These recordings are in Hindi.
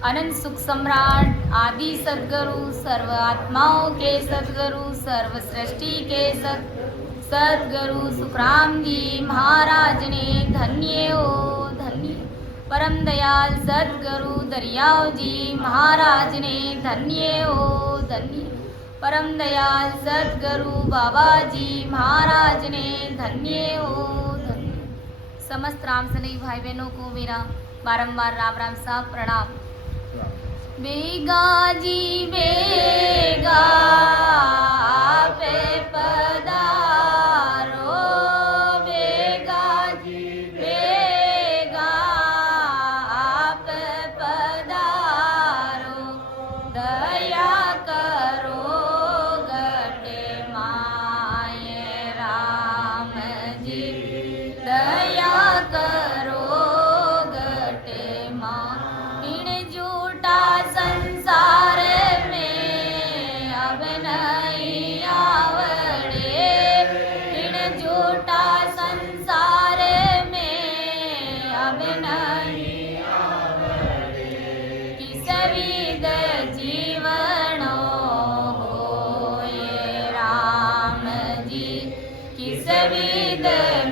अनंत सुख सम्राट आदि सद्गुरु, सर्व आत्माओं के सद्गुरु, सर्व सृष्टि के सद्गुरु सुखराम जी महाराज ने धन्य हो धन्य। परम दयाल सद्गुरु दरियाव जी महाराज ने धन्य हो धन्य। परम दयाल सद्गुरु बाबा जी महाराज ने धन्य हो धन्य। समस्त राम सनई भाई बहनों को मेरा बारंबार राम राम साहब प्रणाम। बेगा जी बेगा पे पधारो, बेगा जी बेगा पे पधारो, दया करो गटे माये राम जी, दया करो गटे माँ। संसार में अब नहीं आवड़े, इन झूठा संसार में अब नहीं आवड़े। किस विध जीवनो हो ये राम जी, किस विध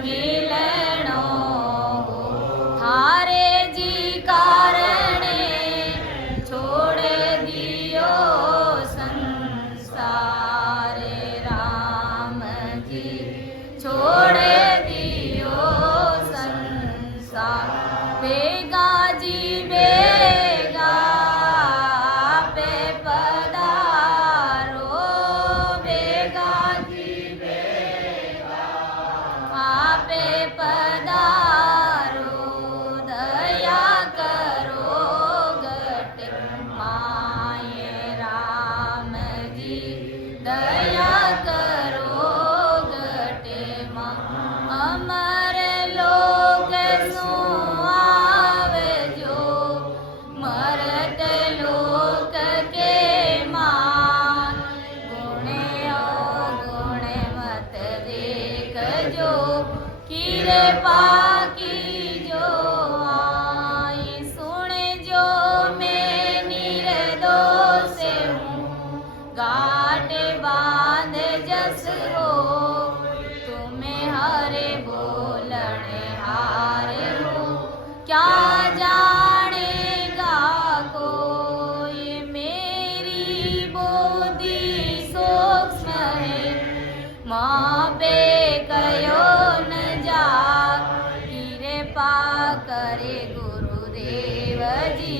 मिलनो हो थारे जी कारण करे गुरुदेव जी,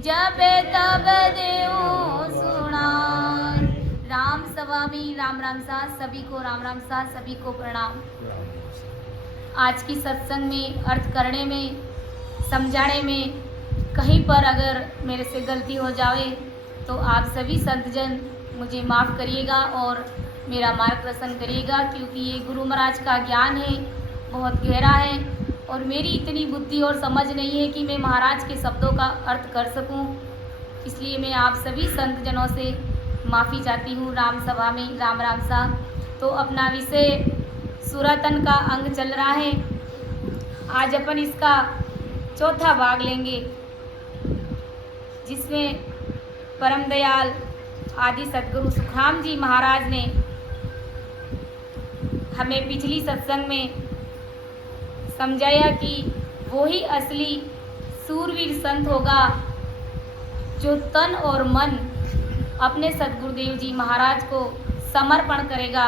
जब तब देऊं सुना। राम सभा में राम राम सा सभी को राम राम सा सभी को प्रणाम। आज की सत्संग में अर्थ करने में समझाने में कहीं पर अगर मेरे से गलती हो जाए तो आप सभी संतजन मुझे माफ़ करिएगा और मेरा मार्गदर्शन करिएगा, क्योंकि ये गुरु महाराज का ज्ञान है, बहुत गहरा है और मेरी इतनी बुद्धि और समझ नहीं है कि मैं महाराज के शब्दों का अर्थ कर सकूं। इसलिए मैं आप सभी संत जनों से माफ़ी चाहती हूँ। राम सभा में राम राम सा। तो अपना विषय सुरातन का अंग चल रहा है। आज अपन इसका चौथा भाग लेंगे, जिसमें परम दयाल आदि सद्गुरु सुखराम जी महाराज ने हमें पिछली सत्संग में समझाया कि वो ही असली सूरवीर संत होगा जो तन और मन अपने सद्गुरुदेव जी महाराज को समर्पण करेगा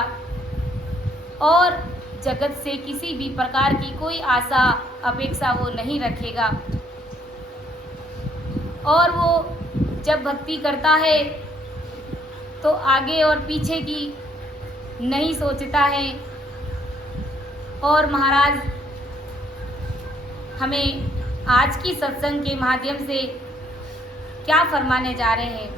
और जगत से किसी भी प्रकार की कोई आशा अपेक्षा वो नहीं रखेगा। और वो जब भक्ति करता है तो आगे और पीछे की नहीं सोचता है। और महाराज हमें आज की सत्संग के माध्यम से क्या फरमाने जा रहे हैं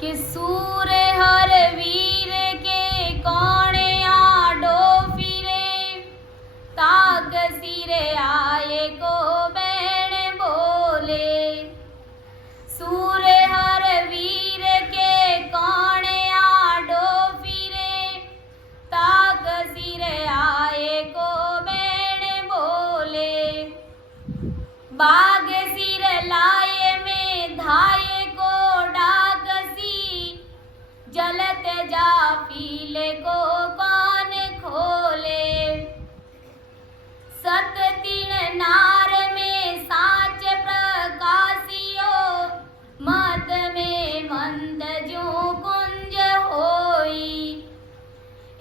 कि सूर हर वीर के कौने आडो फिरे, ताग सिरे आए को बहन बोले। सूर हर वीर के कौने आडो फिरे, ताग सिरे आए को बहन बोले। बाग सिर लाए में धाये को डाकसी, जलत जा पीले को कौन खोले। सत तीन नार में साच प्रकाशियो, मद में मंद जो कुंज होई।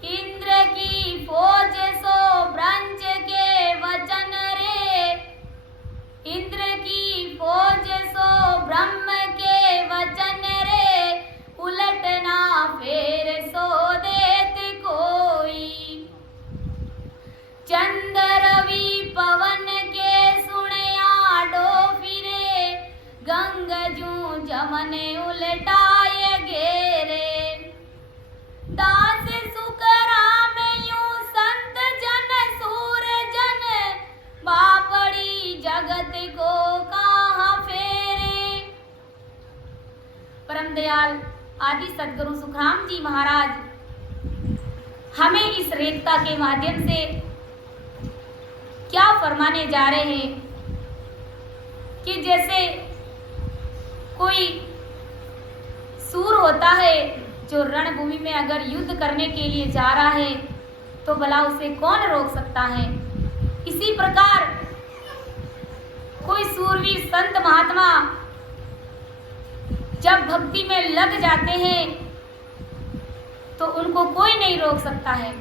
इंद्र की फौज सो ब्रंज के वचन रे, इंद्र की फौज सो ब्रह्म के वचन रे, उलटना फेर सो देत कोई। चंद रवि पवन के सुने आडो फिरे, गंग जू जमन उलटाए घेरे। दास सुख राम यूं संत जन सूर जन, बापड़ी जगत को कहाँ फेरे। परम दयाल आदि सदगुरु सुखराम जी महाराज हमें इस रेखता के माध्यम से क्या फरमाने जा रहे हैं कि जैसे कोई सूर होता है जो रणभूमि में अगर युद्ध करने के लिए जा रहा है तो भला उसे कौन रोक सकता है। इसी प्रकार कोई सूरवीर संत महात्मा जब भक्ति में लग जाते हैं तो उनको कोई नहीं रोक सकता है।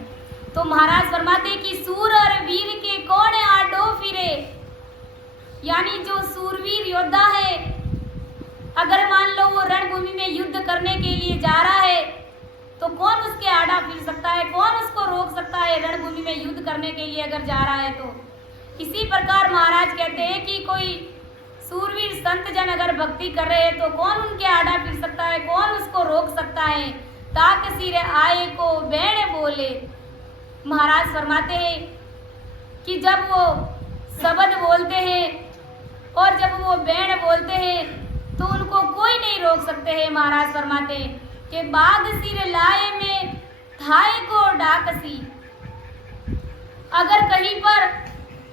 तो महाराज फरमाते कि सूर और वीर के कौन आडो फिरे, यानी जो सूरवीर योद्धा है अगर मान लो वो रणभूमि में युद्ध करने के लिए जा रहा है तो कौन उसके आड़ा फिर सकता है, कौन उसको रोक सकता है रणभूमि में युद्ध करने के लिए अगर जा रहा है तो। इसी प्रकार महाराज कहते हैं कि कोई सूरवीर संत जन अगर भक्ति कर रहे हैं तो कौन उनके आड़ा फिर सकता है, कौन उसको रोक सकता है। ताक सिर आए को बैण बोले। महाराज फरमाते हैं कि जब वो शब्द बोलते हैं और जब वो बैण बोलते हैं तो उनको कोई नहीं रोक सकते हैं। महाराज फरमाते हैं कि बाग सिर लाए में थाए को डाकसी, अगर कहीं पर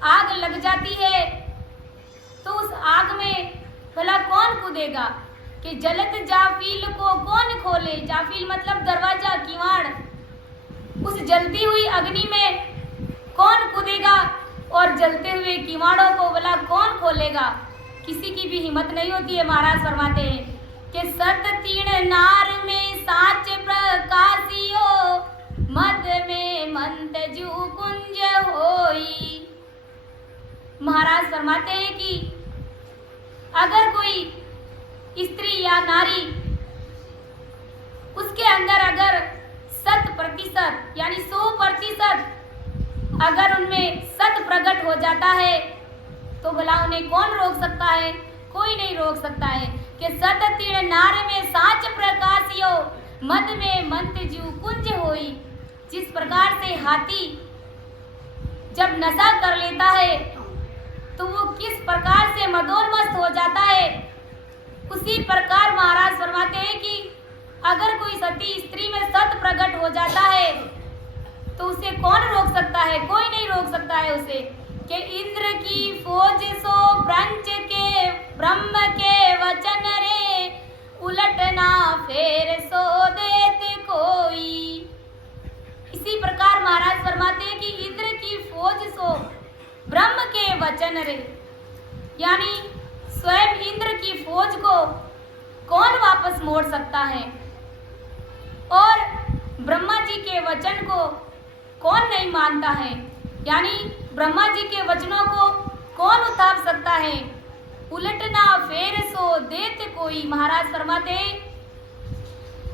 आग लग जाती है तो उस आग में भला कौन कूदेगा कि जलत जाफील को कौन खोले। जाफील मतलब दरवाजा, किवाड़। उस जलती हुई अग्नि में कौन कूदेगा और जलते हुए किवाड़ों को भला कौन खोलेगा। किसी की भी हिम्मत नहीं होती है। महाराज फरमाते हैं कि सत तीन नार में साच प्रकाशियो, मद में मंत जू कुंज होई। महाराज फरमाते हैं कि अगर कोई स्त्री या नारी उसके अंदर अगर 100% यानी 100% अगर उनमें सत प्रकट हो जाता है तो भला उन्हें कौन रोक सकता है, कोई नहीं रोक सकता है। कि सत तीन नार में साच प्रकाशियो, मद में मंत जू कुंज होई। जिस प्रकार से हाथी जब नशा कर लेता है तो वो किस प्रकार से मदोन्मस्त हो जाता है, उसी प्रकार महाराज फरमाते हैं कि अगर कोई सती स्त्री में सत प्रकट हो जाता है तो उसे कौन रोक सकता है, कोई नहीं रोक सकता है उसे। कि इंद्र की फौज सो ब्रंच के ब्रह्म के वचन रे, उलटना फेर सो देत कोई। इसी प्रकार महाराज फरमाते हैं कि इंद्र की फौज सो ब्रह्म के वचन रे, यानी स्वयं इंद्र की फौज को कौन वापस मोड़ सकता है और ब्रह्मा जी के वचन को कौन नहीं मानता है, यानी ब्रह्मा जी के वचनों को कौन उतार सकता है। उलटना फेर सो देत कोई। महाराज फरमाते हैं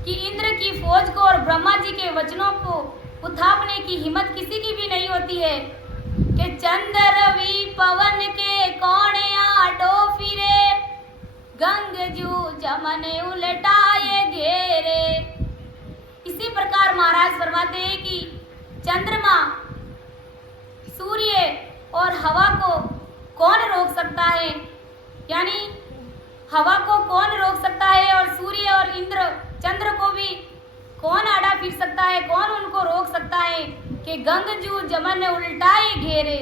कि इंद्र की फौज को और ब्रह्मा जी के वचनों को उठापने की हिम्मत किसी की भी नहीं होती है। कि चंद रवि पवन के कौन आडो फिरे, गंग जू जमन उलटाए घेरे। इसी प्रकार महाराज फरमाते हैं कि चंद्रमा, सूर्य और हवा को कौन रोक सकता है, यानी हवा को कौन रोक सकता है और सूर्य और इंद्र चंद्र को भी कौन आड़ा फिर सकता है, कौन उनको रोक सकता है। कि गंग जू जमन उल्टाए घेरे,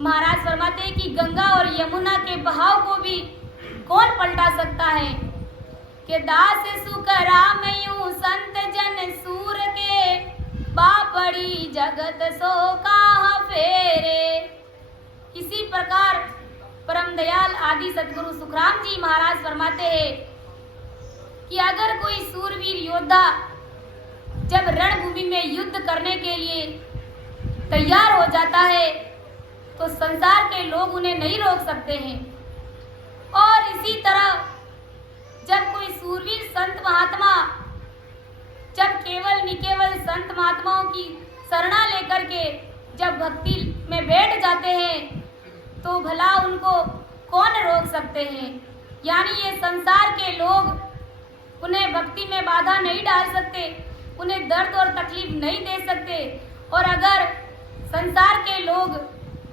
महाराज फरमाते हैं कि गंगा और यमुना के बहाव को भी कौन पलटा सकता है कि दास सुकराम यूं संत जन सूर के बापड़ी जगत सो कहाँ फेरे। इसी प्रकार परम दयाल आदि सदगुरु सुखराम जी महाराज फरमाते हैं कि अगर कोई सूरवीर योद्धा जब रणभूमि में युद्ध करने के लिए तैयार हो जाता है तो संसार के लोग उन्हें नहीं रोक सकते हैं। और इसी तरह जब कोई सूरवीर संत महात्मा जब केवल निकेवल संत महात्माओं की शरणा लेकर के जब भक्ति में बैठ जाते हैं तो भला उनको कौन रोक सकते हैं। यानी ये संसार के लोग उन्हें भक्ति में बाधा नहीं डाल सकते, उन्हें दर्द और तकलीफ नहीं दे सकते। और अगर संसार के लोग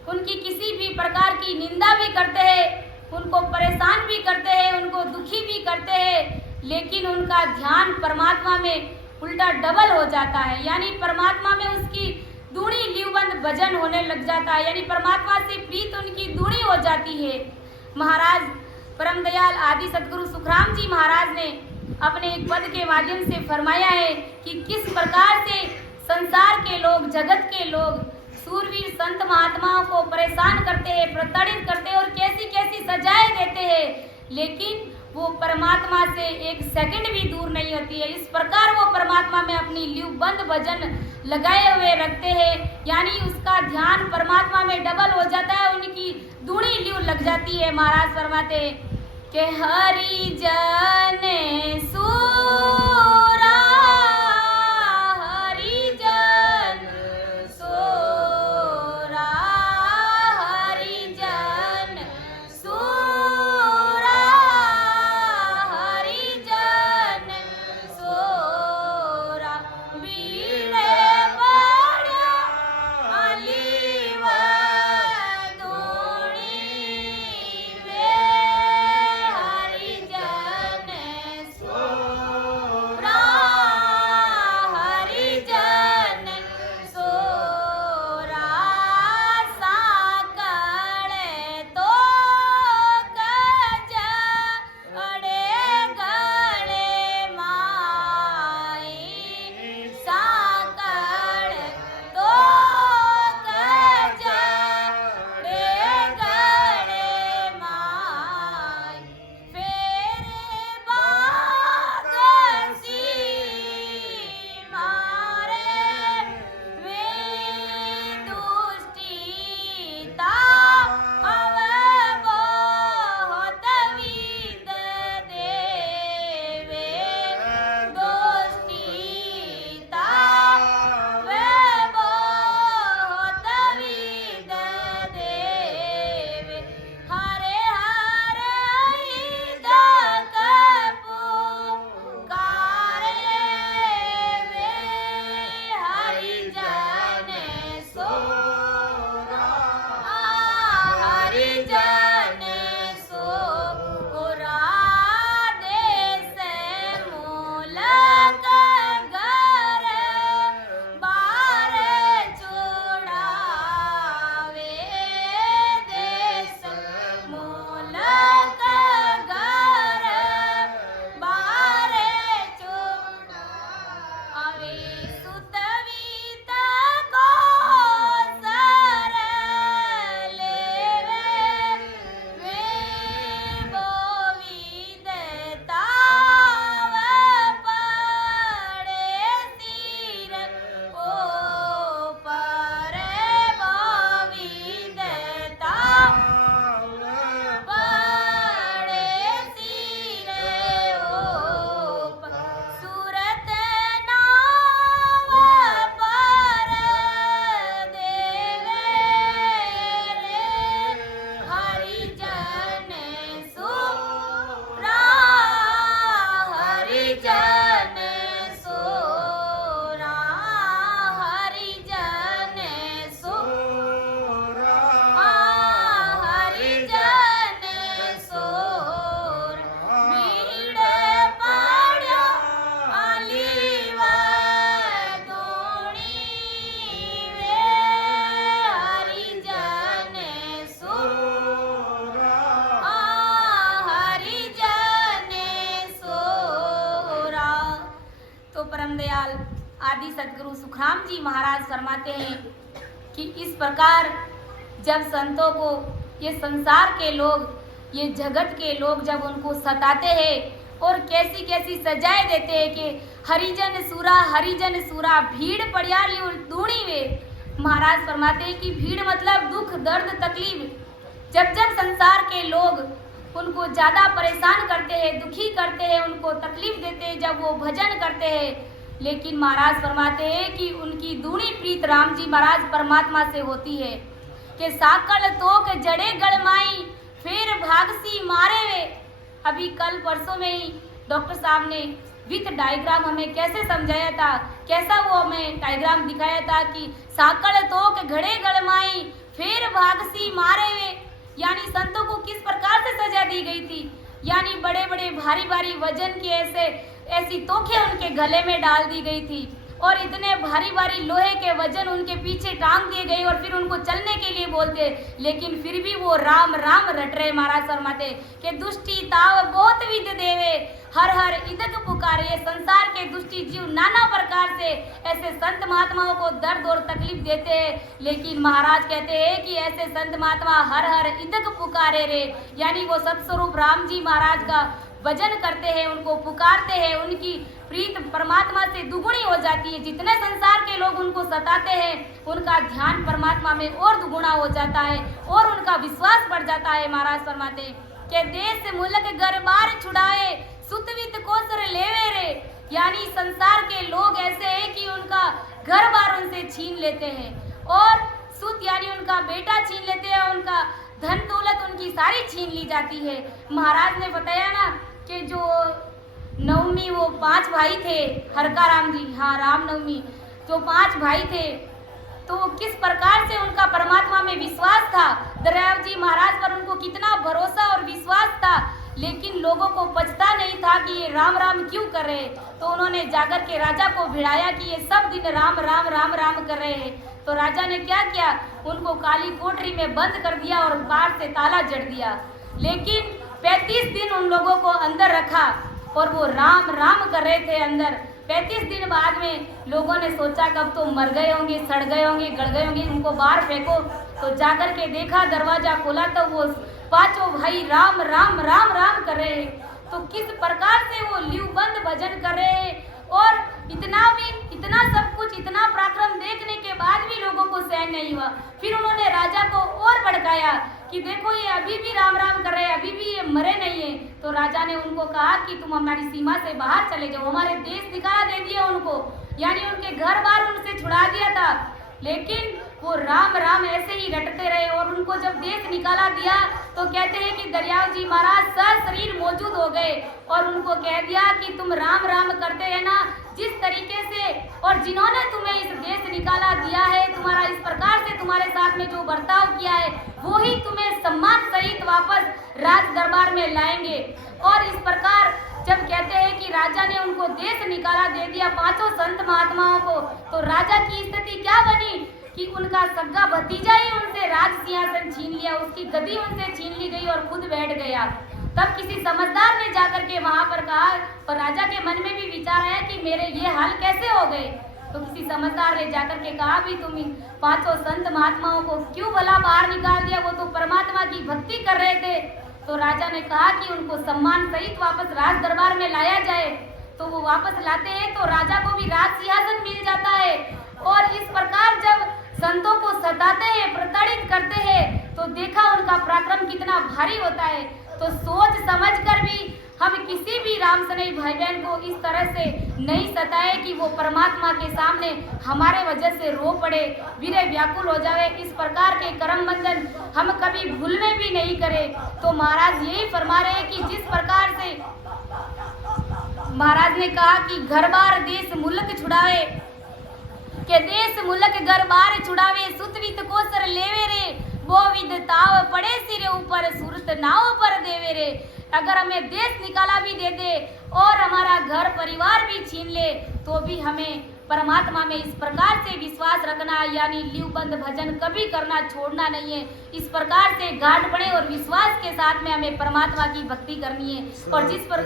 उनकी किसी भी प्रकार की निंदा भी करते हैं, उनको परेशान भी करते हैं, उनको दुखी भी करते हैं, लेकिन उनका ध्यान परमात्मा में उल्टा डबल हो जाता है। यानी परमात्मा में उसकी दूनी लीवबंद भजन होने लग जाता है, यानी परमात्मा से प्रीत उनकी दूनी हो जाती है। महाराज परम दयाल आदि सदगुरु सुखराम जी महाराज ने अपने एक पद के माध्यम से फरमाया है कि किस प्रकार से संसार के लोग, जगत के लोग सूरवीर संत महात्माओं को परेशान करते हैं, प्रताड़ित करते हैं और कैसी कैसी सजाएं देते हैं, लेकिन वो परमात्मा से एक सेकंड भी दूर नहीं होती है। इस प्रकार वो परमात्मा में अपनी लीवबंद भजन लगाए हुए रखते हैं, यानी उसका ध्यान परमात्मा में डबल हो जाता है, उनकी दूनी लीव लग जाती है। महाराज फरमाते कि हरि जन सूरा हरि जन सोरा हरि जन सूरा हरि जन सोरा बीड़े बड़ा अलीव दोणी वे हरि जन सोरा सदगुरु सुखराम जी महाराज फरमाते हैं कि इस प्रकार जब संतों को ये संसार के लोग, ये जगत के लोग जब उनको सताते हैं और कैसी कैसी सजाएं देते हैं कि हरिजन सूरा भीड़ पड़िया लियो दूणी वे। महाराज फरमाते हैं कि भीड़ मतलब दुख दर्द तकलीफ। जब जब संसार के लोग उनको ज़्यादा परेशान करते हैं, दुखी करते हैं, उनको तकलीफ देते हैं, जब वो भजन करते हैं, लेकिन महाराज फरमाते हैं कि उनकी दूनी प्रीत राम जी महाराज परमात्मा से होती है कि साकल तोक जड़े गड़माई फिर भागसी मारे वे। अभी कल परसों में ही डॉक्टर साहब ने विथ डायग्राम हमें कैसे समझाया था, कैसा वो हमें डायग्राम दिखाया था कि साकल तोक घड़े गड़माई फिर भागसी मारे वे, यानी संतों को किस प्रकार से सजा दी गई थी। यानी बड़े बड़े भारी भारी वजन की ऐसी तोखें उनके गले में डाल दी गई थी और इतने भारी भारी लोहे के वजन उनके पीछे टांग दिए गए और फिर उनको चलने के लिए बोलते, लेकिन फिर भी वो राम राम रट रहे। महाराज फरमाते कि दुष्टि ताव बहुत विद देवे हर हर इदक पुकारे। ये संसार के दुष्टि जीव नाना प्रकार से ऐसे संत महात्माओं को दर्द और तकलीफ देते हैं, लेकिन महाराज कहते हैं कि ऐसे संत महात्मा हर हर इदक पुकारे रे, यानी वो सत्स्वरूप राम जी महाराज का भजन करते हैं, उनको पुकारते हैं, उनकी प्रीत परमात्मा से दुगुनी हो जाती है। जितने संसार के लोग उनको सताते हैं उनका ध्यान परमात्मा में और दुगुना हो जाता है और उनका विश्वास बढ़ जाता है। महाराज फरमाते कि देश मुल्क घर बार छुड़ाए सुतवित कोसर लेवे रे, यानी संसार के लोग ऐसे हैं कि उनका घर बार उनसे छीन लेते हैं और सुत यानी उनका बेटा छीन लेते हैं, उनका धन दौलत उनकी सारी छीन ली जाती है। महाराज ने बताया ना कि जो नवमी वो 5 भाई थे, हरका राम जी, हाँ रामनवमी, जो 5 भाई थे तो किस प्रकार से उनका परमात्मा में विश्वास था। दरियाव जी महाराज पर उनको कितना भरोसा और विश्वास था, लेकिन लोगों को पचता नहीं था कि ये राम राम क्यों कर रहे। तो उन्होंने जाकर के राजा को भिड़ाया कि ये सब दिन राम राम राम राम कर रहे हैं। तो राजा ने क्या किया, उनको काली कोठरी में बंद कर दिया और बाहर से ताला जड़ दिया। लेकिन 35 दिन उन लोगों को अंदर रखा और वो राम राम कर रहे थे अंदर। 35 दिन बाद में लोगों ने सोचा कब तो मर गए होंगे, सड़ गए होंगे, गड़ गए होंगे, उनको बाहर फेंको। तो जाकर के देखा, दरवाजा खोला तो वो 5 भाई राम राम राम राम कर रहे हैं। तो किस प्रकार से वो ल्यूबंद भजन कर रहे हैं और इतना सब कुछ, इतना पराक्रम देखने के बाद भी लोगों को सहन नहीं हुआ। फिर उन्होंने राजा को और भड़काया कि देखो ये अभी भी राम राम कर रहे हैं, अभी भी ये मरे नहीं है। तो राजा ने उनको कहा कि तुम हमारी सीमा से बाहर चले जाओ, हमारे देश निकाला दे दिया उनको, यानी उनके घर बार उनसे छुड़ा दिया था। लेकिन वो राम राम ऐसे ही रटते रहे और उनको जब देश निकाला दिया तो कहते हैं कि दरियाव जी महाराज सशरीर मौजूद हो गए और उनको कह दिया कि तुम राम राम करते रहना, जिस तरीके से और जिन्होंने तुम्हें इस देश निकाला दिया है, तुम्हारा इस प्रकार से तुम्हारे साथ में जो बर्ताव किया है वो ही तुम्हें सम्मान सहित वापस राज दरबार में लाएंगे। और इस प्रकार जब कहते हैं कि राजा ने उनको देश निकाला दे दिया 5 संत महात्माओं को, तो राजा की स्थिति क्या बनी कि उनका सगा भतीजा ही उनसे राज सिंहासन छीन लिया, उसकी गद्दी उनसे छीन ली गई और खुद बैठ गया। तब किसी समझदार ने जाकर के वहां पर कहा और राजा के मन में भी विचार आया कि मेरे ये हाल कैसे हो गए। तो किसी समझदार ने जाकर के कहा भी तुम 5 संत महात्माओं को क्यों भला बाहर निकाल दिया, वो तो परमात्मा की भक्ति कर रहे थे। तो राजा ने कहा कि उनको सम्मान सहित वापस राज दरबार में लाया जाए। तो वो वापस लाते हैं तो राजा को भी राज सिंहासन मिल जाता है। और इस प्रकार जब संतों को सताते हैं, प्रताड़ित करते हैं, तो देखा उनका पराक्रम कितना भारी होता है। तो सोच समझ कर भी हम किसी भी राम सनई भाई बहन को इस तरह से नहीं सताए कि वो परमात्मा के सामने हमारे वजह से रो पड़े, वीरे व्याकुल हो जाए। इस प्रकार के कर्म बंधन हम कभी भूल में भी नहीं करें। तो महाराज यही फरमा रहे हैं कि जिस प्रकार से महाराज ने कहा कि घर बार देश मुल्क छुड़ावे, के देश मुल्क घर बार छुड़ावे सुतवित कोसर लेवे रे, वो विद ताव पड़े सिरे ऊपर सुरत नाव पर देवे रे। अगर हमें देश निकाला भी दे दे और हमारा घर परिवार भी छीन ले तो भी हमें परमात्मा में इस प्रकार से विश्वास रखना, यानी ल्यूबंद भजन कभी करना छोड़ना नहीं है। इस प्रकार से गाढ़ पड़े और विश्वास के साथ में हमें परमात्मा की भक्ति करनी है। और जिस पर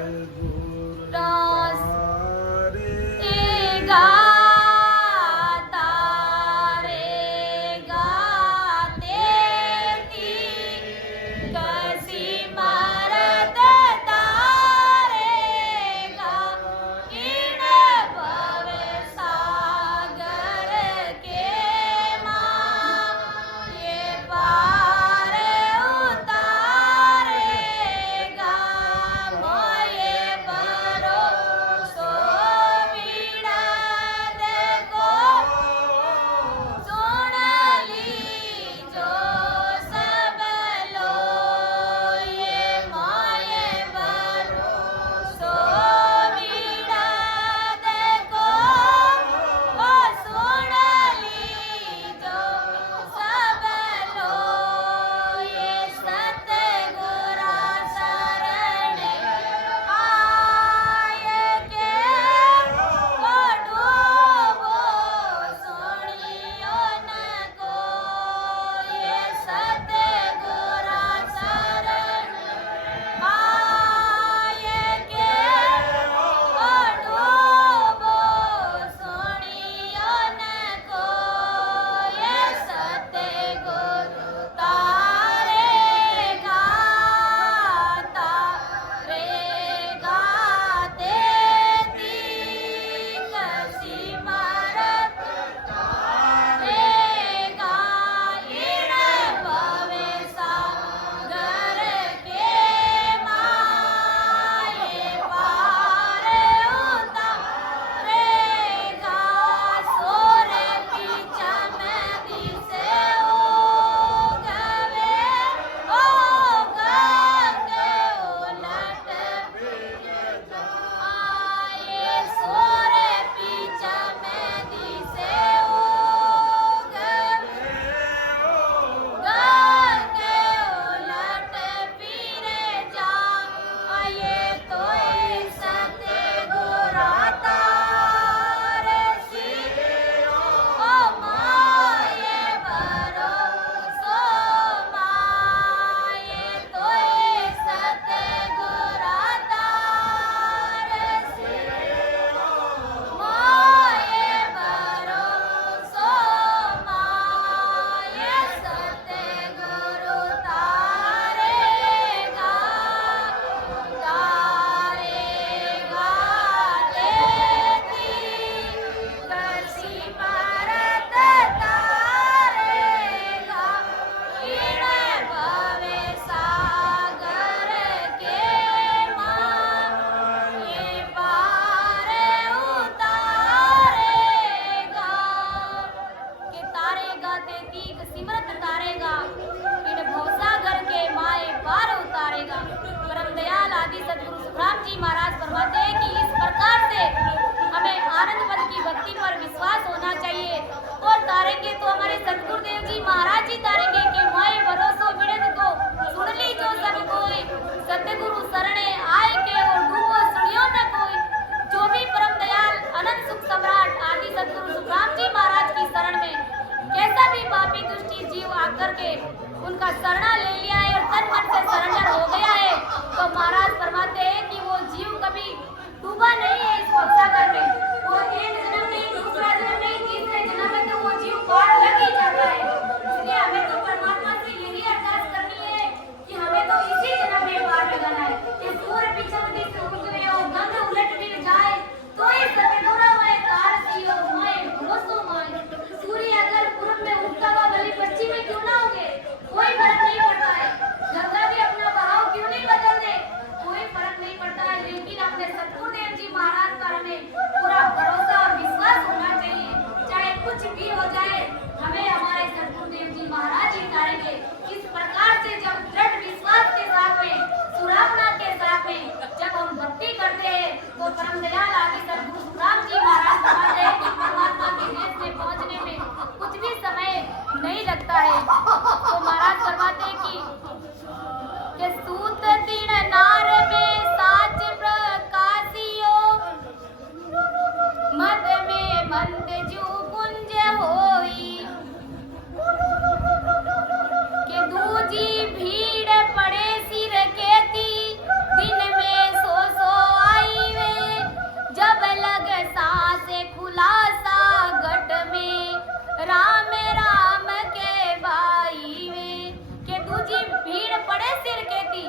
दूजी भीड़ पड़े सिर केती,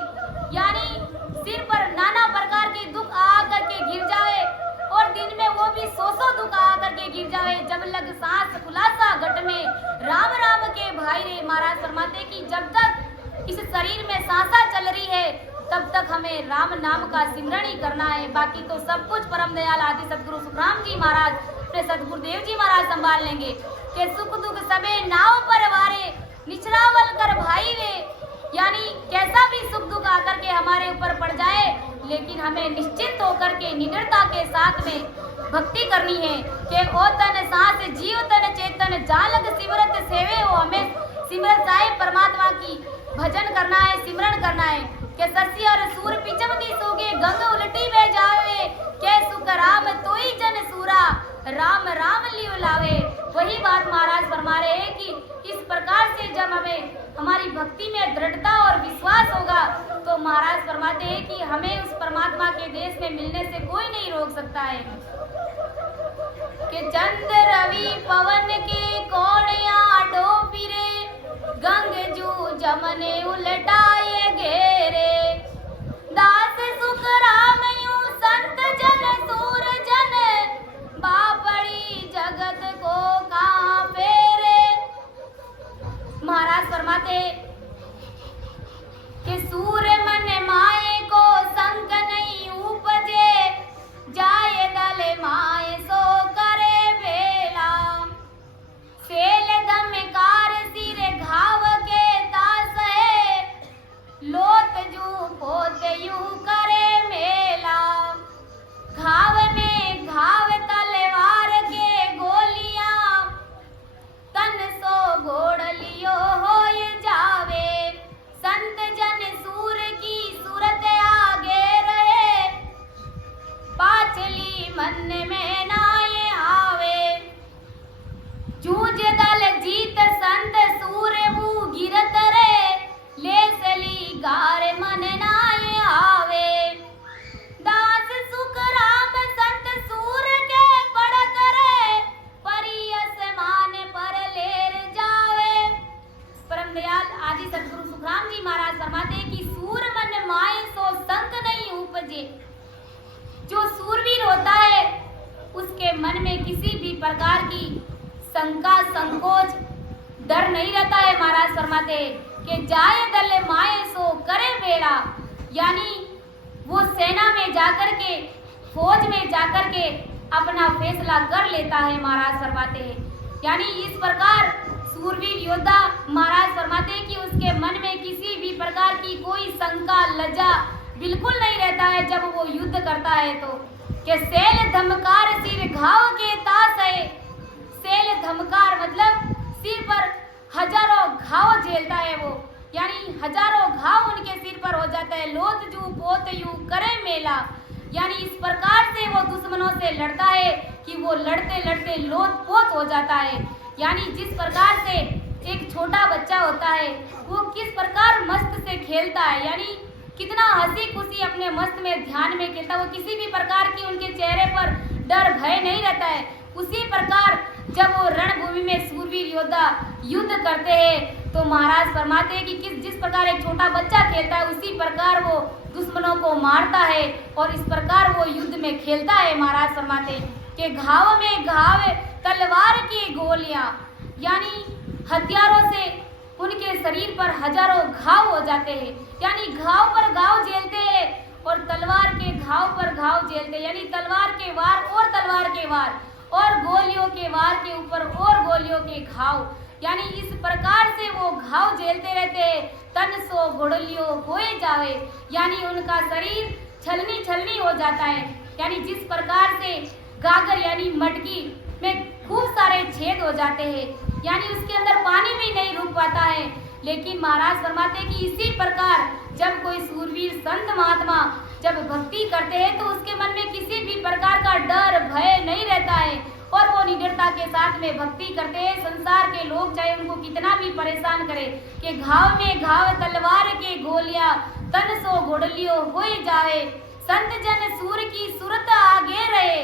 यानी सिर पर नाना प्रकार के दुख आ करके गिर जावे और दिन में वो भी 100 दुख आ करके गिर जावे। जब लग सांस खुलासा घट में राम राम के भाई रे। महाराज फरमाते कि जब तक इस शरीर में सांसा चल रही है तब तक हमें राम नाम का सिमरण ही करना है, बाकी तो सब कुछ परम दयाल आदि सदगुरु सुखराम जी महाराज अपने सदगुरुदेव जी महाराज संभाल लेंगे। के सुख दुख सबे नाव पर वारे निचरावल कर भाई वे, यानी कैसा भी सुख दुख आकर के हमारे ऊपर पड़ जाए लेकिन हमें निश्चिंत होकर के निडरता के साथ में भक्ति करनी है। कि ओ तन सांस जीव तन चेतन जालग सिमरत सेवे हो, हमें सिमरत साहिब परमात्मा की भजन करना है, सिमरण करना है। के ससी और सूर पिचम दी सोगे गंग उलटी में जावे, के सुख राम तोई जन सूरा राम राम लियो लावे। वही बात महाराज फरमा रहे हैं कि इस प्रकार से जब हमें हमारी भक्ति में दृढ़ता और विश्वास होगा तो महाराज फरमाते हैं कि हमें उस परमात्मा के देश में मिलने से कोई नहीं रोक सकता है। कि चंद रवि पवन के कोणिया डोपिरे गंग जू जमने उलटाए घेरे, दास सुख राम यूं संत जन सूर जन बापड़ी जगत को कहाँ फेरे। महाराज फरमाते कि सूर मन माए को संक नहीं उपजे, जाए दल माए सो करे बेला, सेल दमकार सिर घाव के तास है, लोत जू पोत यू करे मेला, घाव में घाव तलवार के गोलियां, तन सो घोड़ लियो होय जावे, संत जन सूर की सूरत आगे रहे, पाछली मन में नाये आवे, जूझ दल जीत संत सूर वो गिरत रे, ले सली गार मन नाये आवे, दास सुख राम संत सूर के पड़ करे, परी आसमान पर लेर जावे। परम दयाल आदि सदगुरु सुखराम जी महाराज फरमाते हैं कि सूर मन माए सो संक नहीं उपजे। जो सूरवीर होता है उसके मन में किसी भी प्रकार की शंका संकोच डर नहीं रहता है। महाराज फरमाते कि जाए दल माए सो करे बेड़ा, यानी वो सेना में जाकर के फौज में जाकर के अपना फैसला कर लेता है। महाराज फरमाते हैं यानी इस प्रकार सूरवीर योद्धा महाराज फरमाते हैं कि उसके मन में किसी भी प्रकार की कोई शंका लज्जा बिल्कुल नहीं रहता है जब वो युद्ध करता है। तो कि सेल धमकार सिर घाव के तास है, सेल धमकार मतलब सिर पर हजारों घाव झेलता है वो, यानी हजारों घाव उनके सिर पर हो जाता है। लोत जू पोत यू करे मेला, यानी इस प्रकार से वो दुश्मनों से लड़ता है कि वो लड़ते लड़ते लोत पोत हो जाता है। यानी जिस प्रकार से एक छोटा बच्चा होता है वो किस प्रकार मस्त से खेलता है, यानी कितना हंसी खुशी अपने मस्त में ध्यान में खेलता है, वो किसी भी प्रकार की उनके चेहरे पर डर भय नहीं रहता है। उसी प्रकार जब वो रणभूमि में सूरवीर योद्धा युद्ध करते हैं तो महाराज फरमाते हैं कि जिस प्रकार एक छोटा बच्चा खेलता है उसी प्रकार वो दुश्मनों को मारता है और इस प्रकार वो युद्ध में खेलता है। महाराज फरमाते हैं कि घाव में घाव तलवार की गोलियां, यानी हथियारों से उनके शरीर पर हजारों घाव हो जाते हैं, यानी घाव पर घाव झेलते हैं और तलवार के घाव पर घाव झेलते हैं, यानी तलवार के वार और तलवार के वार और गोलियों के वार के ऊपर और गोलियों के घाव, यानी इस प्रकार से वो घाव झेलते रहते हैं। तन सो घोड़लियो होए जावे, यानी उनका शरीर छलनी छलनी हो जाता है, यानी जिस प्रकार से गागर यानी मटकी में खूब सारे छेद हो जाते हैं, यानी उसके अंदर पानी भी नहीं रुक पाता है। लेकिन महाराज फरमाते हैं कि इसी प्रकार जब कोई सूरवीर संत महात्मा जब भक्ति करते हैं तो उसके मन में किसी भी प्रकार का डर भय नहीं रहता है और वो निडरता के साथ में भक्ति करते हैं। संसार के लोग चाहे उनको कितना भी परेशान करे कि घाव में घाव तलवार के गोलियां, तन सो घोड़लियो होई जावे, संत जन सूर की सूरत आगे रहे।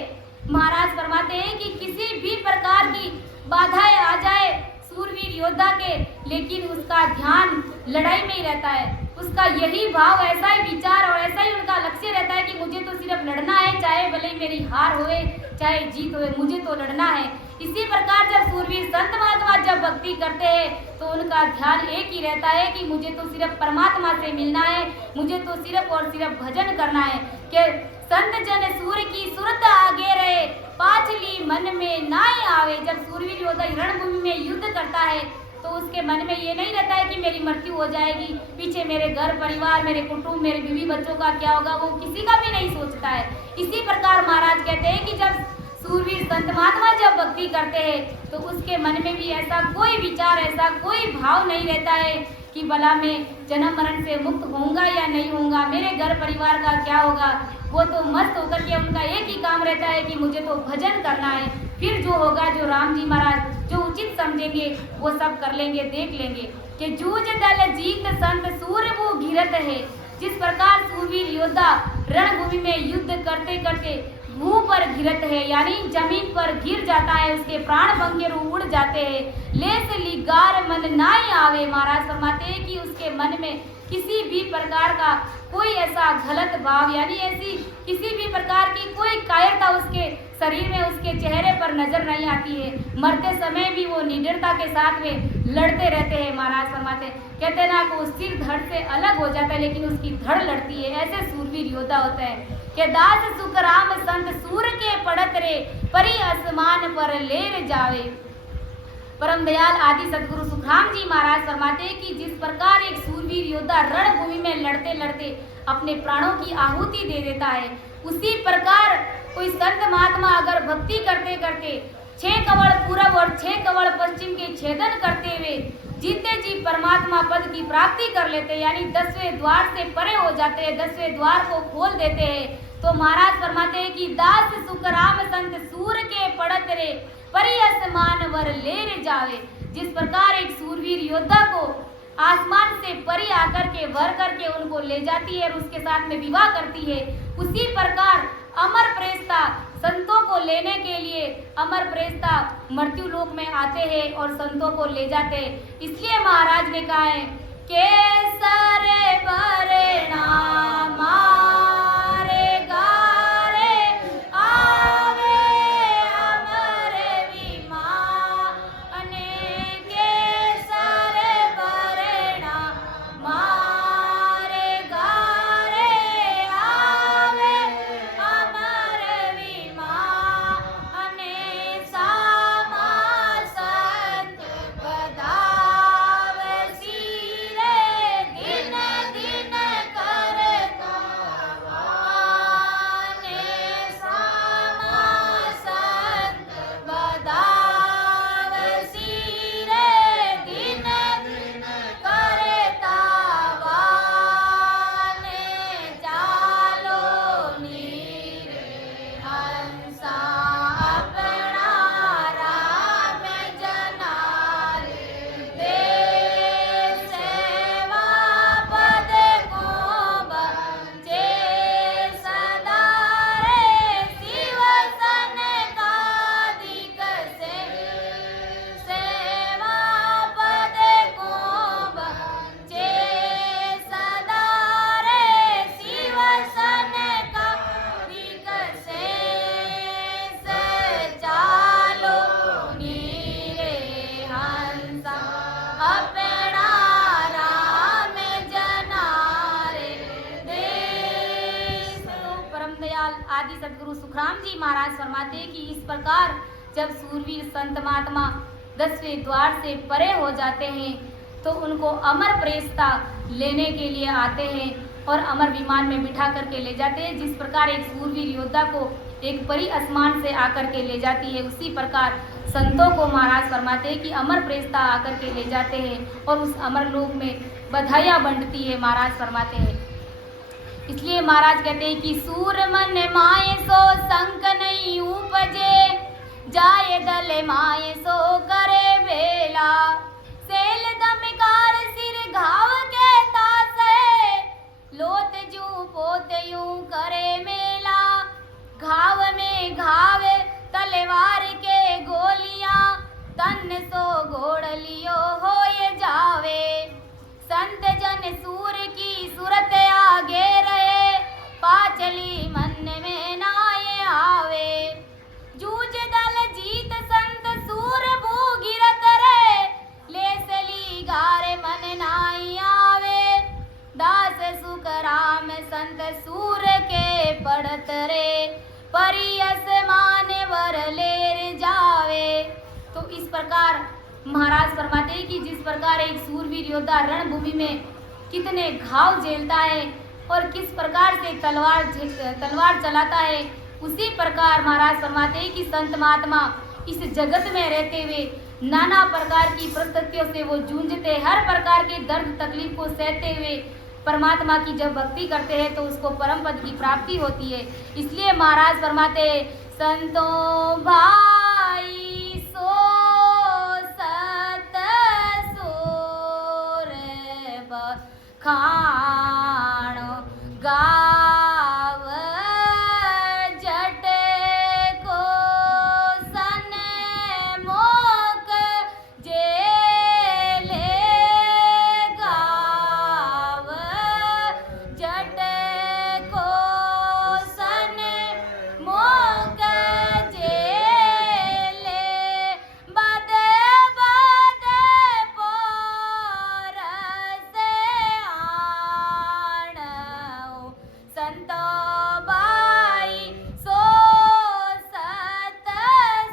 महाराज फरमाते हैं कि किसी भी प्रकार की बाधाएं आ जाए सूरवीर योद्धा के, लेकिन उसका ध्यान लड़ाई में ही रहता है। उसका यही भाव, ऐसा ही विचार और ऐसा ही उनका लक्ष्य रहता है कि मुझे तो सिर्फ लड़ना है, चाहे भले ही मेरी हार होए चाहे जीत होए, मुझे तो लड़ना है। इसी प्रकार जब सूरवीर संत महात्मा जब भक्ति करते हैं तो उनका ध्यान एक ही रहता है कि मुझे तो सिर्फ परमात्मा से मिलना है, मुझे तो सिर्फ और सिर्फ भजन करना है। कि संत जन सूर की सुरत आगे रहे, पाछली मन में नाए आवे। जब सूरवीर योद्धा रणभूमि में युद्ध करता है तो उसके मन में ये नहीं रहता है कि मेरी मृत्यु हो जाएगी, पीछे मेरे घर परिवार, मेरे कुटुंब, मेरे बीवी बच्चों का क्या होगा, वो किसी का भी नहीं सोचता है। इसी प्रकार महाराज कहते हैं कि जब सूरवीर संत महात्मा जब भक्ति करते हैं तो उसके मन में भी ऐसा कोई विचार, ऐसा कोई भाव नहीं रहता है कि भला मैं जन्म मरण से मुक्त होऊंगा या नहीं होऊंगा, मेरे घर परिवार का क्या होगा। वो तो मस्त होकर के उनका एक ही काम रहता है कि मुझे तो भजन करना है, फिर जो होगा, जो राम जी महाराज जो उचित समझेंगे वो सब कर लेंगे, देख लेंगे। कि जूझ दल जीत संत सूर वो घिरत है। जिस प्रकार सूरवीर योद्धा रणभूमि में युद्ध करते करते भू पर घिरत है, यानी जमीन पर गिर जाता है, उसके प्राण भंगे उड़ जाते हैं। लेस लिगार मन नाई आवे। महाराज फरमाते हैं कि उसके मन में किसी भी प्रकार का कोई ऐसा गलत भाव, यानी ऐसी किसी भी प्रकार की कोई कायरता उसके शरीर में, उसके चेहरे पर नजर नहीं आती है। मरते समय भी वो निडरता के साथ में लड़ते रहते हैं। महाराज फरमाते कहते हैं ना को सिर धड़ से अलग हो जाता है लेकिन उसकी धड़ लड़ती है। ऐसे सूरवीर योद्धा होता है कि दास सुख राम संत सूर के पड़त रे, परी आसमान पर लेर जावे। परम दयाल आदि सदगुरु सुखराम जी महाराज फरमाते हैं कि जिस प्रकार एक सूरवीर योद्धा रणभूमि में लड़ते लड़ते अपने प्राणों की आहुति दे देता है, उसी प्रकार कोई संत महात्मा अगर भक्ति करते करते 6 कवड़ पूरब और 6 कवड़ पश्चिम के छेदन करते हुए जीते जी परमात्मा पद की प्राप्ति कर लेते हैं, यानी 10वें द्वार से परे हो जाते हैं, 10वें द्वार को खोल देते हैं, तो महाराज फरमाते हैं कि दास सुख राम संत सूर के पड़त रे, परी आसमान वर लेर जावे। जिस प्रकार एक सूरवीर योद्धा को आसमान से परी आकर के वर करके उनको ले जाती है और उसके साथ में विवाह करती है, उसी प्रकार अमर प्रेस्ता संतों को लेने के लिए अमर प्रेस्ता मृत्यु लोक में आते हैं और संतों को ले जाते हैं। इसलिए महाराज ने कहा है केसरे बरे नाम आदि सदगुरु सुखराम जी महाराज फरमाते हैं कि इस प्रकार जब सूरवीर संत महात्मा 10वें द्वार से परे हो जाते हैं तो उनको अमर प्रेस्ता लेने के लिए आते हैं और अमर विमान में बिठा करके ले जाते हैं। जिस प्रकार एक सूरवीर योद्धा को एक परी आसमान से आकर के ले जाती है, उसी प्रकार संतों को महाराज फरमाते हैं कि अमर प्रेस्ता आकर के ले जाते हैं और उस अमर लोक में बधाइयाँ बंटती है। महाराज फरमाते हैं, इसलिए महाराज कहते हैं कि सूर मन माए सो संक नहीं उपजे, जाए दल माए सो करे बेला, सेल दमकार सिर घाव के तासे, लोत जू पोत यूं करे मेला, घाव में घाव तलवार के गोलियां, तन सो घोड़ली संत सूर के पढ़त रे, परियस मान वर लेर जावे। तो इस प्रकार महाराज फरमाते हैं कि जिस प्रकार एक सूरवीर योद्धा रणभूमि में कितने घाव झेलता है और किस प्रकार से तलवार चलाता है, उसी प्रकार महाराज फरमाते हैं कि संत महात्मा इस जगत में रहते हुए नाना प्रकार की परिस्थितियों से वो जूझते, हर प्रकार के दर्द तकलीफ को सहते हुए परमात्मा की जब भक्ति करते हैं तो उसको परम पद की प्राप्ति होती है। इसलिए महाराज फरमाते हैं, संतों भाई सो सत सोर बखान गाव जट को सन मोक जेले गाव जट को सन मोक जेले बदे बदे पोर से आणो संतो बाई सो सत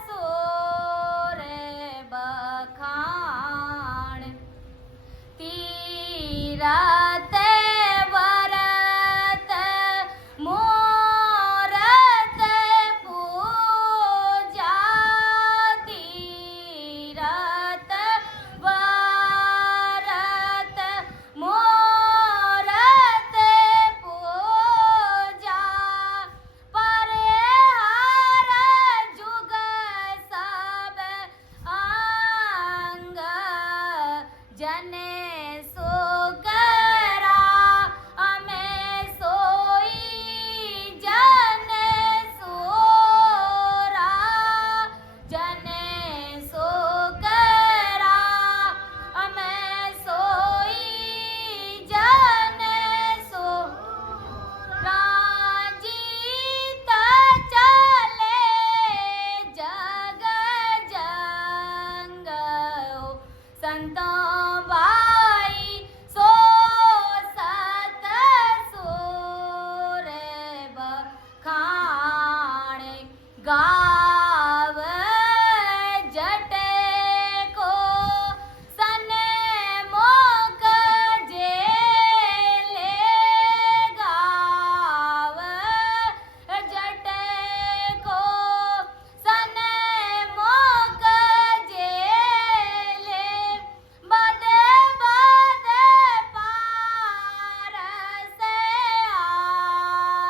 सोर बखान तीरथ वरत मोरत पूजा तीरथ वरत मोरत पूजा परिहार जुग सब अंग जने सो करा हमें सोई जन सोरा जने सो करा हमें सोई जन सो राजीत चले जग जंग संतों भाई सो सत सोर बखान गाव जट को सन मोक जेले गाव जट को सन मोक जेले बदे बदे पार से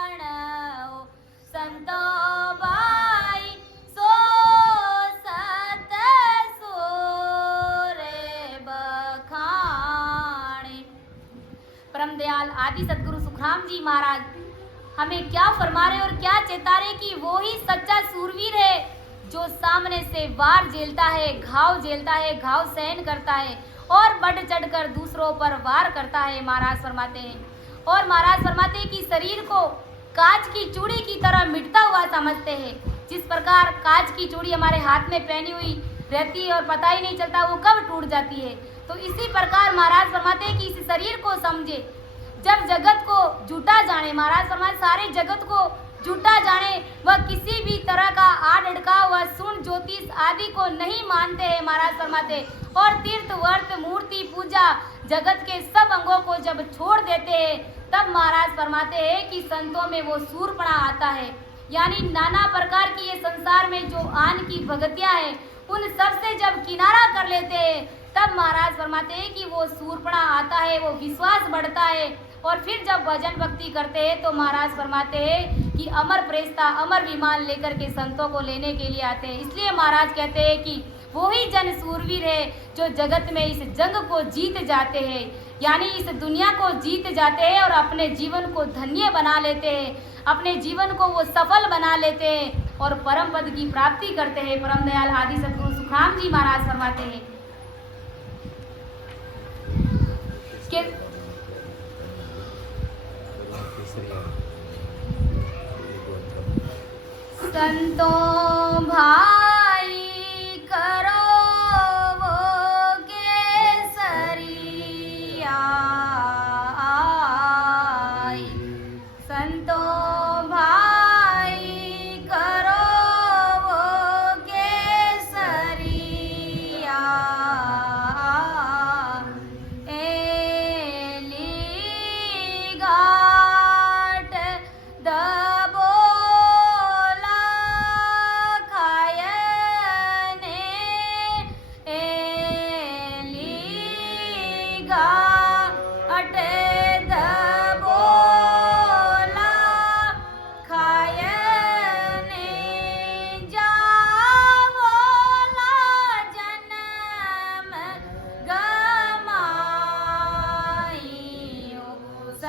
आणो संतो भाई सो सत सोर बखान। परम दयाल आदि सदगुरु सुखराम जी महाराज हमें क्या फरमा रहे और क्या चेता रहे कि वो ही सच्चा सूरवीर है जो सामने से वार झेलता है, घाव झेलता है, घाव सहन करता है और बढ़ चढ़कर दूसरों पर वार करता है। महाराज फरमाते हैं और महाराज फरमाते हैं कि शरीर को कांच की चूड़ी की तरह मिटता हुआ समझते हैं। जिस प्रकार कांच की चूड़ी हमारे हाथ में पहनी हुई रहती है और पता ही नहीं चलता वो कब टूट जाती है, तो इसी प्रकार महाराज फरमाते हैं कि इस शरीर को समझे, जब जगत को झूठा जाने, महाराज फरमाते सारे जगत को झूठा जाने, वह किसी भी तरह का आड़ अड़का व सुन ज्योतिष आदि को नहीं मानते हैं। महाराज फरमाते और तीर्थ वर्त मूर्ति पूजा जगत के सब अंगों को जब छोड़ देते हैं तब महाराज फरमाते हैं कि संतों में वो सूरपणा आता है। यानी नाना प्रकार की ये संसार में जो आन की भगतियां हैं उन सब से जब किनारा कर लेते हैं तब महाराज फरमाते हैं कि वो सूरपणा आता है, वो विश्वास बढ़ता है और फिर जब भजन भक्ति करते हैं तो महाराज फरमाते हैं कि अमर प्रेस्ता अमर विमान लेकर के संतों को लेने के लिए आते हैं। इसलिए महाराज कहते हैं कि वो ही जन सूरवीर है जो जगत में इस जंग को जीत जाते हैं, यानी इस दुनिया को जीत जाते हैं और अपने जीवन को धन्य बना लेते हैं, अपने जीवन को वो सफल बना लेते हैं और परम पद की प्राप्ति करते हैं। परम दयाल आदि सदगुरु सुखराम जी महाराज फरमाते हैं कि संतों भाई करो वो केसरिया,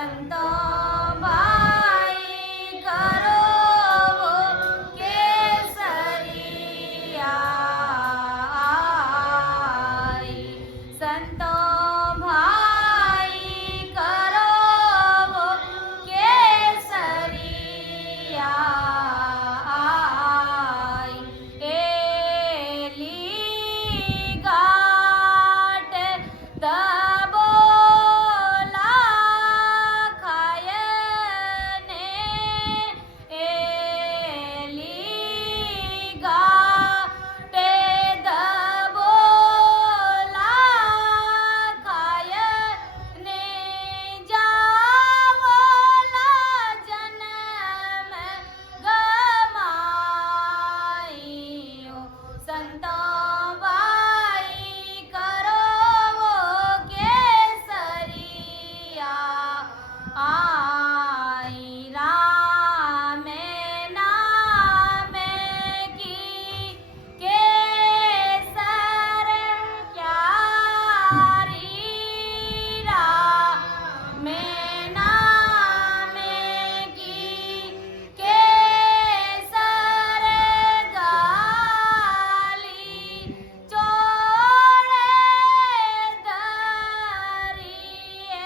संतो भाई करो वो केसरिया आई। संतो भाई करो वो केसरिया आई। एली घाट दबोला खायने एली घाट दबोला खायने जावोला जन्म गमायो। संतो भाई करो वो केसरिया आई। राम नाम की केसर क्यारी राम नाम की केसर गाली चोड़े दरिए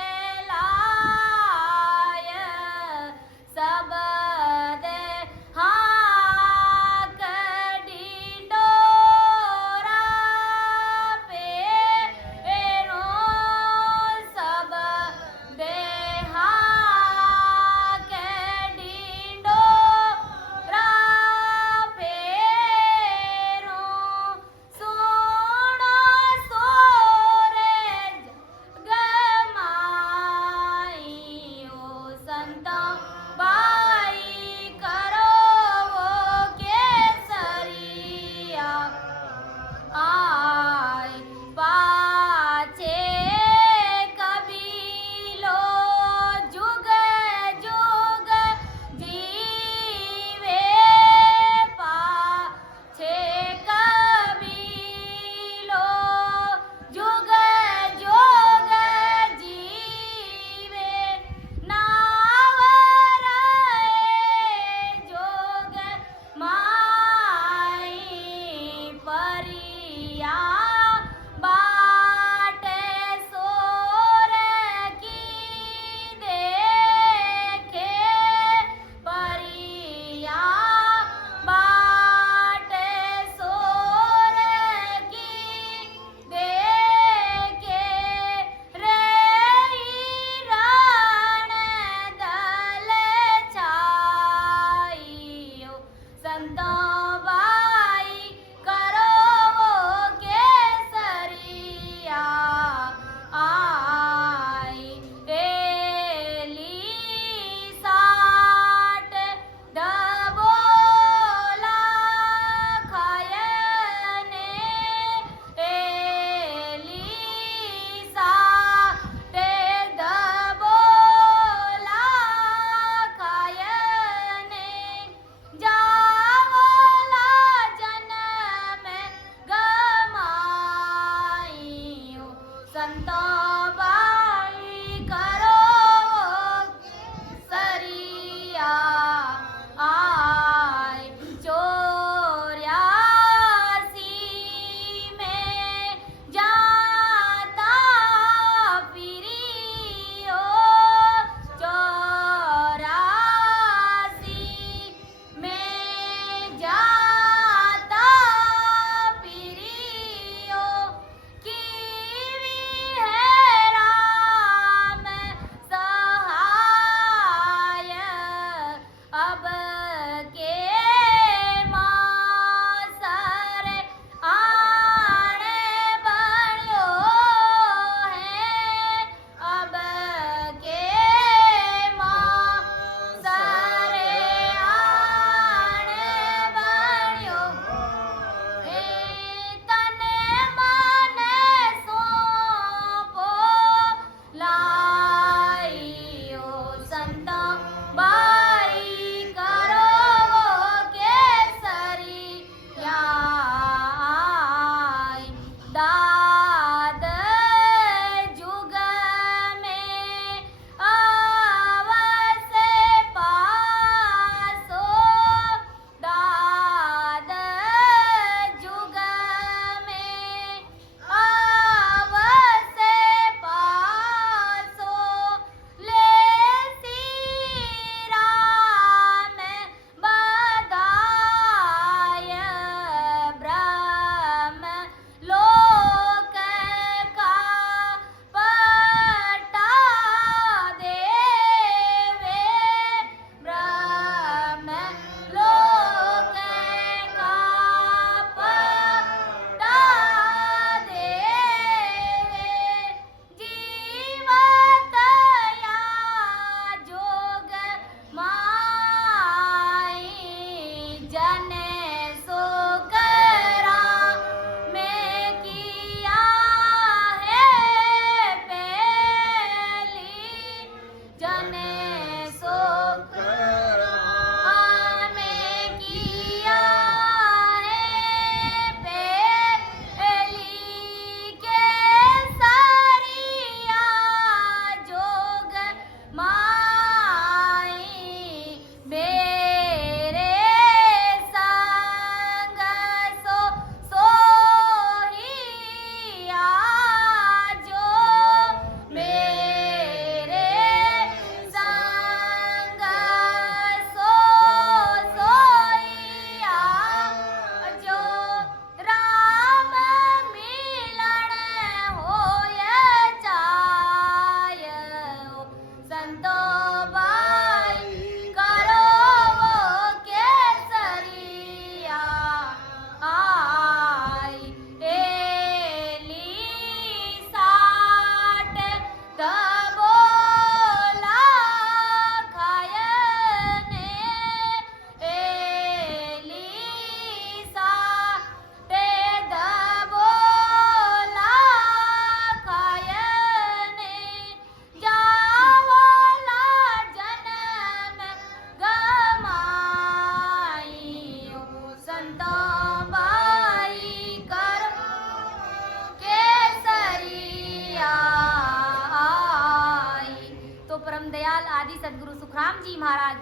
दयाल आदि सदगुरु सुखराम जी महाराज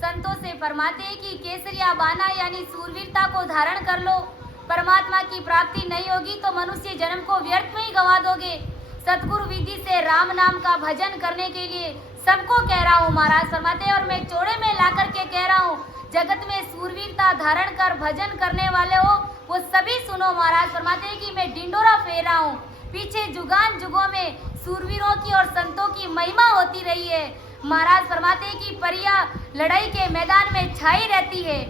संतों से फरमाते हैं कि केसरिया बाना यानी सूरवीरता को धारण कर लो। परमात्मा की प्राप्ति नहीं होगी तो मनुष्य जन्म को व्यर्थ में ही गवा दोगे। सतगुरु विधि से राम नाम का भजन करने के लिए सबको कह रहा हूँ महाराज फरमाते हैं, और मैं चौड़े में ला करके कह रहा हूँ, जगत में सूरवीरता धारण कर भजन करने वाले हो वो सभी सुनो। महाराज फरमाते हैं कि मैं डिंडोरा फेर रहा हूँ। पीछे जुगान जुगों में सूरवीरों की और संतों की महिमा होती रही है। महाराज फरमाते हैं कि परिया लड़ाई के मैदान में छाई रहती है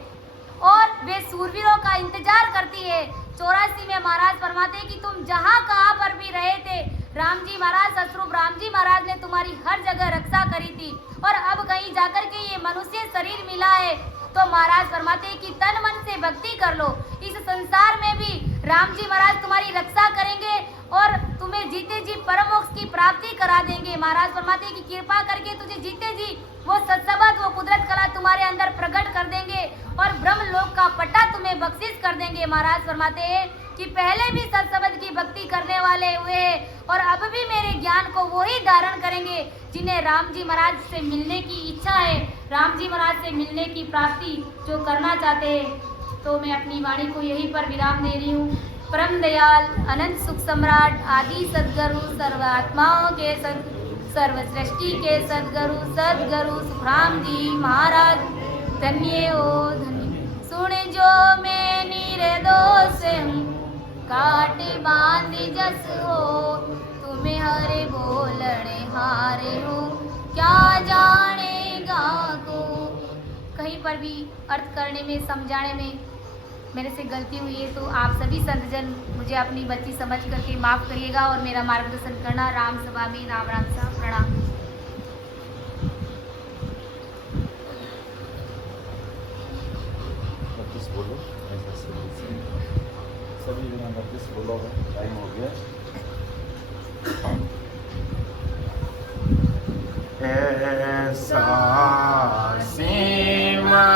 और वे सूरवीरों का इंतजार करती है। 84 में महाराज फरमाते हैं कि तुम जहाँ कहाँ पर भी रहे थे, राम जी महाराज ससुर राम जी महाराज ने तुम्हारी हर जगह रक्षा करी थी, और अब कहीं जाकर के ये मनुष्य शरीर मिला है तो महाराज फरमाते हैं कि तन मन से भक्ति कर लो। इस संसार में भी राम जी महाराज तुम्हारी रक्षा करेंगे और तुम्हें जीते जी परम मोक्ष की प्राप्ति करा देंगे। महाराज फरमाते हैं कि कृपा करके तुझे जीते जी वो सत्सबद वो कुदरत कला तुम्हारे अंदर प्रकट कर देंगे और ब्रह्म लोक का पट्टा तुम्हें बख्शिश कर देंगे। महाराज फरमाते हैं कि पहले भी सत्सबद की भक्ति करने वाले हुए और अब भी मेरे ज्ञान को वो ही धारण करेंगे जिन्हें राम जी महाराज से मिलने की इच्छा है, राम जी महाराज से मिलने की प्राप्ति जो करना चाहते हैं। तो मैं अपनी वाणी को यहीं पर विराम दे रही हूँ। परम दयाल अनंत सुख सम्राट आदि सदगुरु सर्वात्माओं के सर्व सृष्टि के सदगुरु सुखराम जी महाराज धन्य हो धन्य। सुन जो मैं निर्दोष हूँ काटे बांध जस हो, तुम्हें हरे बोलने हारे हो क्या जानेगा को। कहीं पर भी अर्थ करने में समझाने में मेरे से गलती हुई है तो आप सभी संतजन मुझे अपनी बच्ची समझ करके माफ़ करिएगा और मेरा मार्गदर्शन करना। राम सभा में राम राम सा प्रणाम। बोलो सभी जना 32 बोलो, टाइम हो गया। ऐसा सीमा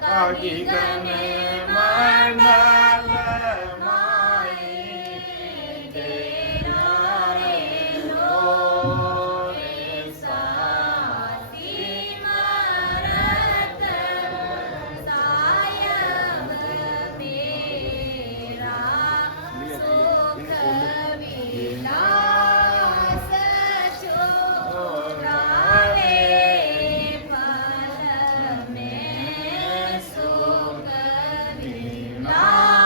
કાગી ગને મંડલ માઈ તેરા રે લો રે સાથી મારત સાયબ મેરા સુખ વિલાસ છોડાવે પલ મેં સુખ વિલાસ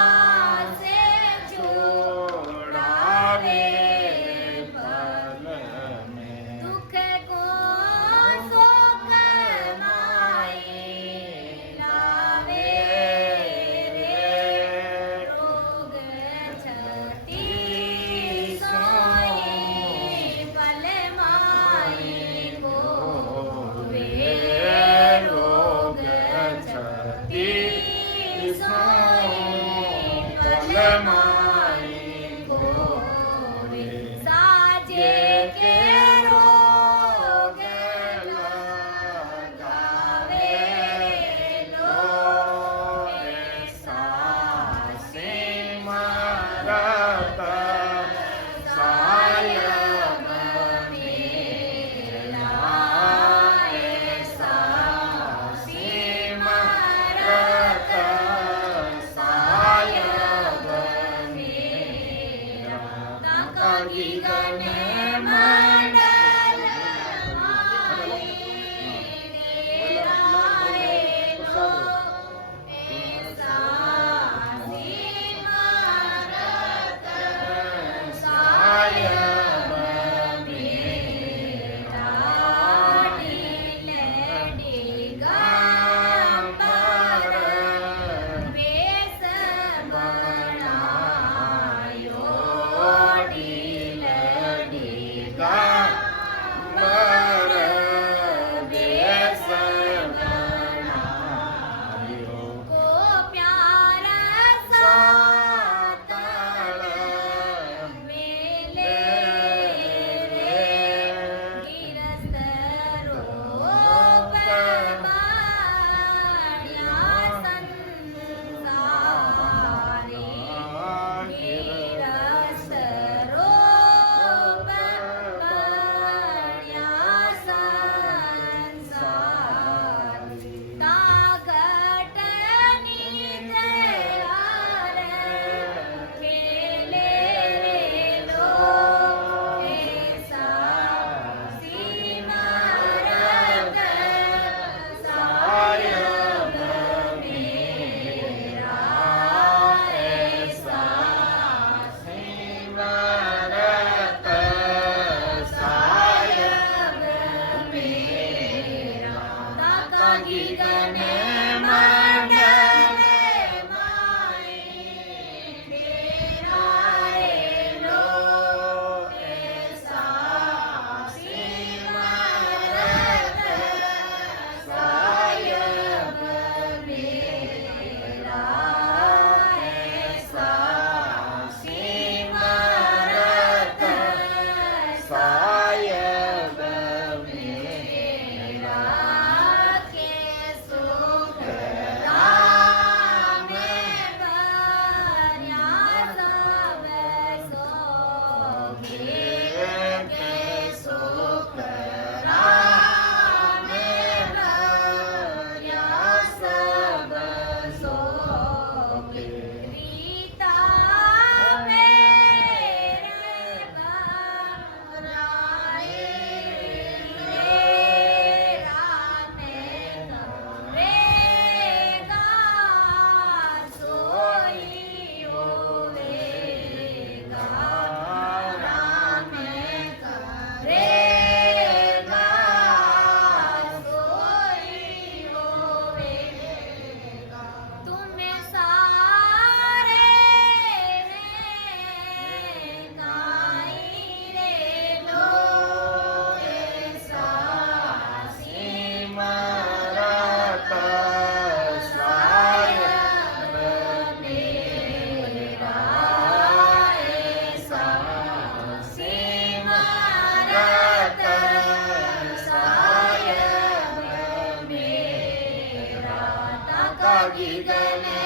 ગીતને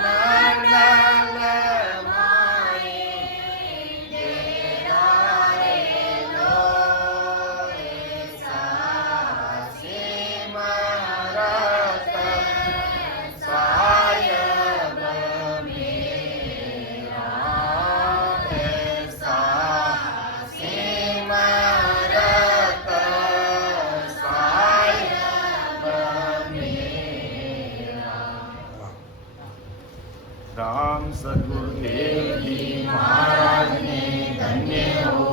મંડલ માએ દેરાયેલો સાસી મરત સાયબ મેરા સાસી મરત સાયબ राम सद्गुरुदेव जी महाराज ने धन्य हो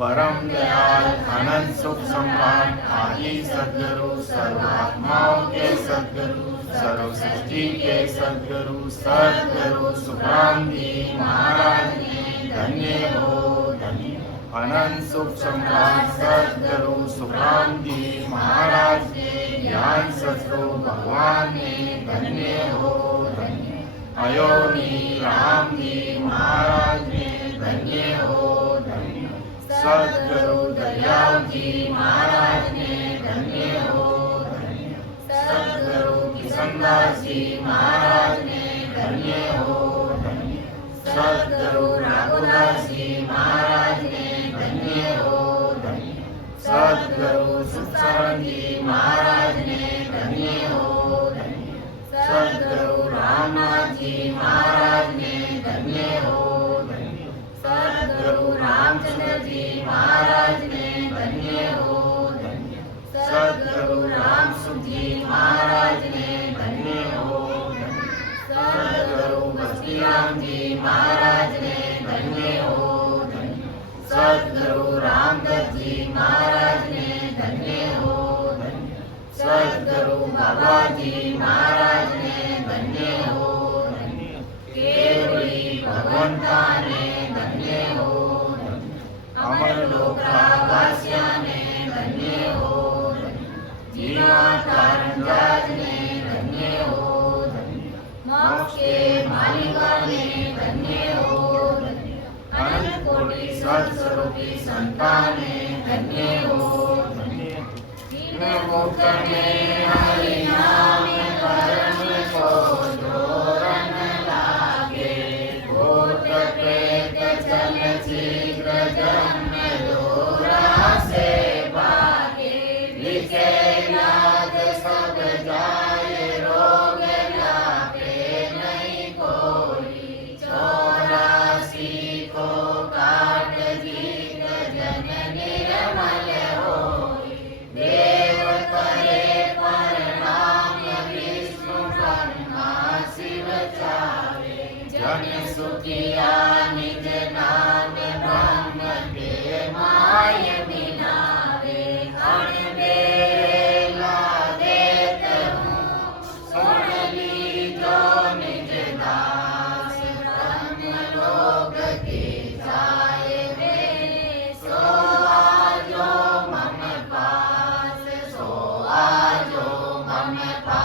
परम दयाल अनंत सुख सम्राट आदि सद्गुरु सर्वात्माओं के सद्गुरु सर्व सृष्टि के सद्गुरु सद्गुरु सुखराम जी महाराज ने धन्य हो अनंत सुख सम्राट सद्गुरु सुखराम जी महाराज के ज्ञान सद्गुरु भगवान ने धन्य हो अयोनी राम जी महाराज ने धन्य हो सद्गुरु दयाल जी महाराज ने धन्य हो सद्गुरु किशनदास जी महाराज ने धन्य हो सद्गुरु राघुदास जी महाराज ने धन्य हो सद्गुरु सुखचरण जी महाराज ने धन्य हो सद्गुरु रामनाथ जी महाराज ने धन्य हो सद्गुरु रामचंद्र जी महाराज ने धन्य हो सद्गुरु रामसुख जी महाराज ने धन्य हो सद्गुरु बस्तीराम जी महाराज ने धन्य हो सद्गुरु रामदत्त जी महाराज ने धन्य हो सद्गुरु बाबा जी महाराज ने धन्य हो केवली भगवंता ने धन्य हो अमर लोकवासिया ने धन्य हो जीवा कारंजाज ने धन्य हो मोक्ष के मालिका ने धन्य हो अनंत कोटि सत्स्वरूपी संतान ने धन्य हो मुक्त में हरि नाम कर्म को जोरन लागे भूत प्रेत जल शीघ्र जन्म दोरा से भागे लिखे याद सब जाए रोग लागे नहीं कोई 84 को काट जीत जन निर्मल होई देव करे प्रणाम विष्णु ब्रह्मा शिव चावे जन सुखिया निज नाम ब्रह्म के माय मिलावे अण बेला देत हूँ सुन लीजो निज दास ब्रह्म लोक की जाए वे सो आजो मम पास सो आजो मम पास